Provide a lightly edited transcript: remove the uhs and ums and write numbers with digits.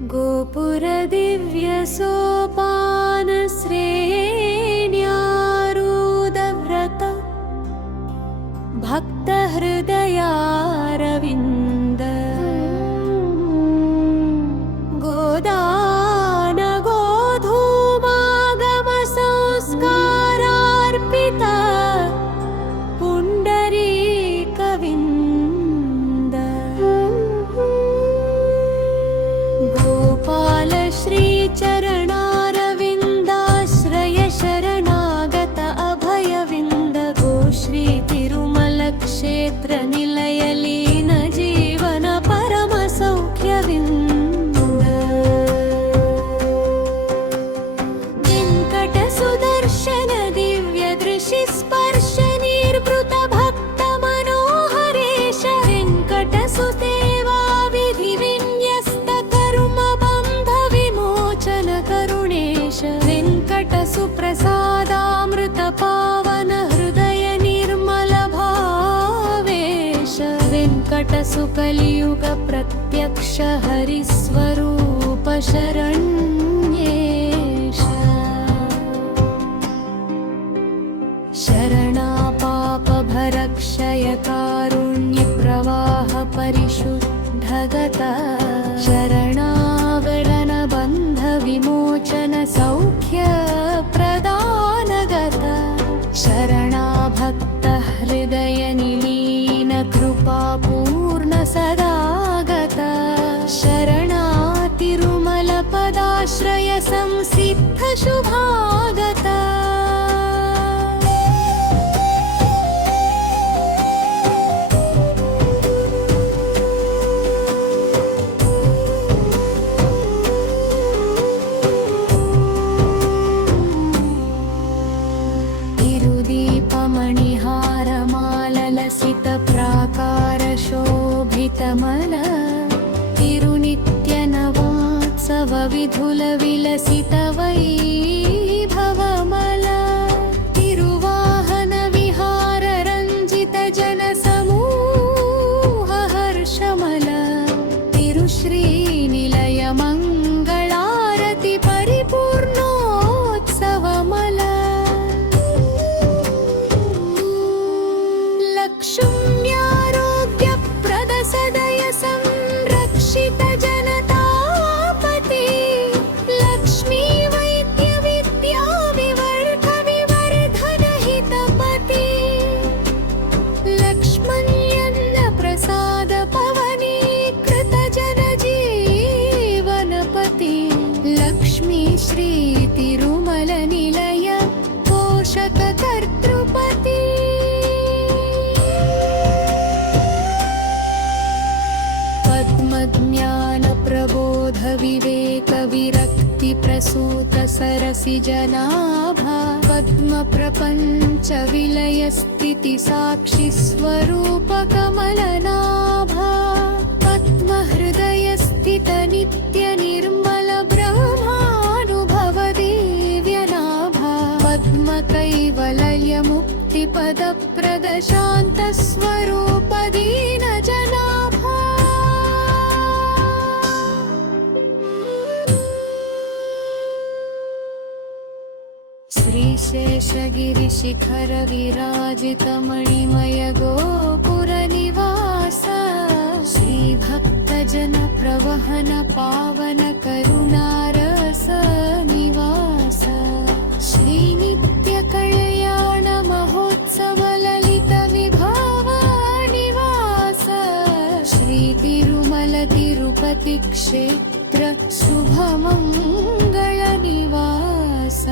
गोपुरदिव्यसोपानश्रेण्यारूढव्रत भक्तहृदयारविन्द गोदानगोधूमागमसंस्कारार्पित पुण्डरीकविन्द गोपाल श्रीचरणारविन्दाश्रय शरणागत अभयविन्द गोश्री तिरुमल क्षेत्र निलयलीन जीवन परम सौख्यविन्द वेङ्कट सुदर्शन दिव्य दृशि स्पर्श निर्वृत भक्त मनोहरेश वेङ्कट सुसेवा विधि विन्यस्त कर्म बन्ध विमोचन करुणेश वेङ्कट सुप्रसादामृत पावन हृदय निर्मल भावेश वेङ्कट सुकलियुग प्रत्यक्ष हरिस्वरूप शरण्येश शरणापापभरक्षय कारुण्य प्रवाह परिशुद्धगत शरणागरण बन्ध विमोचन सौख्य प्रदानगत शरणाभक्त हृदय निलीन कृपापूर्ण सदागत शरणा तिरुमल पदाश्रय संसिद्ध शुभागत तिरुदीपमणिहारमाललसित प्राकार शोभितमल तिरुनित्यनवात्सव विधुल विलसित वैभवमल तिरुवाहन विहार रञ्जित जन समूह हर्षमल तिरुश्रीनिलय मङ्गलारति परिपूर्णोत्सवमल लक्ष्म्यारोग्यप्रद सदय संरक्षित जनतापति लक्ष्मी वैद्य विद्या विवर्ध विवर्धन हितपति लक्ष्मण्यन्न प्रसाद पवनीकृत जन जीवनपति लक्ष्मी श्री तिरुमल निलय पोषक कर्तृपति पद्मज्ञान प्रबोध विवेक विरक्ति प्रसूत सरसि जनाभा पद्म प्रपञ्च विलय स्थिति साक्षि स्वरूप कमलनाभा पद्म हृदय स्थित नित्य निर्मल ब्रह्मानुभव दिव्यनाभा पद्म कैवल्य मुक्ति पद प्रद शान्त स्वरूप दीन जनाभा श्रीशेषगिरिशिखर विराजित मणिमय गोपुर निवास श्रीभक्तजन प्रवहन पावन करुणारस निवास श्रीनित्य कल्याण महोत्सव ललित विभव निवास श्री तिरुमल तिरुपति क्षेत्र शुभमङ्गल निवास